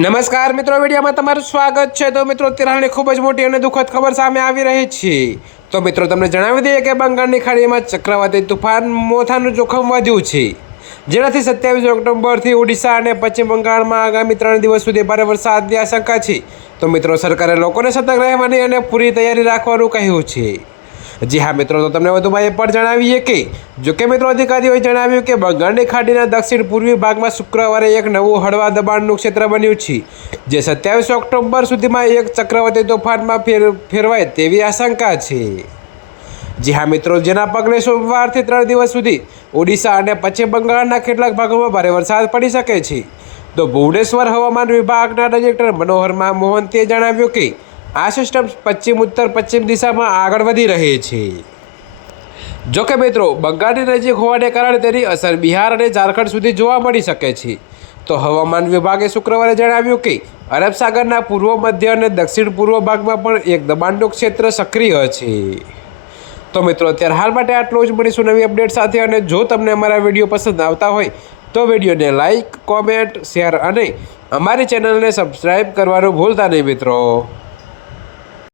નમસ્કાર મિત્રો, વિડીયોમાં તમારું સ્વાગત છે। તો મિત્રો, અત્યારે ખૂબ જ મોટી અને દુઃખદ ખબર સામે આવી રહી છે। તો મિત્રો, તમને જણાવી દઈએ કે બંગાળની ખાડીમાં ચક્રવાતી તોફાન મોથાનું જોખમ વધ્યું છે, જેનાથી 27 ઓક્ટોબરથી ઓડિશા અને પશ્ચિમ બંગાળમાં આગામી 3 દિવસ સુધી ભારે વરસાદની આશંકા છે। તો મિત્રો, સરકારે લોકોને સતર્ક રહેવાની અને પૂરી તૈયારી રાખવાનું કહ્યું છે। જી હા મિત્રો, તો તમને વધુમાં એ પણ જણાવીએ કે જોકે મિત્રો, અધિકારીઓએ જણાવ્યું કે બંગાળની ખાડીના દક્ષિણ પૂર્વી ભાગમાં શુક્રવારે એક નવું હળવા દબાણનું ક્ષેત્ર બન્યું છે, જે 27 ઓક્ટોબર સુધીમાં એક ચક્રવાતી તોફાનમાં ફેરવાય તેવી આશંકા છે। જી હા મિત્રો, જેના પગલે સોમવારથી 3 દિવસ સુધી ઓડિશા અને પશ્ચિમ બંગાળના કેટલાક ભાગોમાં ભારે વરસાદ પડી શકે છે। તો ભુવનેશ્વર હવામાન વિભાગના ડાયરેક્ટર મનોહર મોહંતીએ જણાવ્યું કે આ સિસ્ટમ પશ્ચિમ ઉત્તર પશ્ચિમ દિશામાં આગળ વધી રહી છે। જોકે મિત્રો, બંગાળની નજીક હોવાને કારણે તેની અસર બિહાર અને ઝારખંડ સુધી જોવા મળી શકે છે। તો હવામાન વિભાગે શુક્રવારે જણાવ્યું કે અરબ સાગરના પૂર્વ મધ્ય અને દક્ષિણ પૂર્વ ભાગમાં પણ એક દબાણનું ક્ષેત્ર સક્રિય છે। તો મિત્રો, અત્યારે હાલ માટે આટલું જ। મળીશું નવી અપડેટ સાથે। અને જો તમને અમારા વિડીયો પસંદ આવતા હોય તો વિડીયોને લાઇક, કોમેન્ટ, શેર અને અમારી ચેનલને સબસ્ક્રાઈબ કરવાનું ભૂલતા નહીં મિત્રો।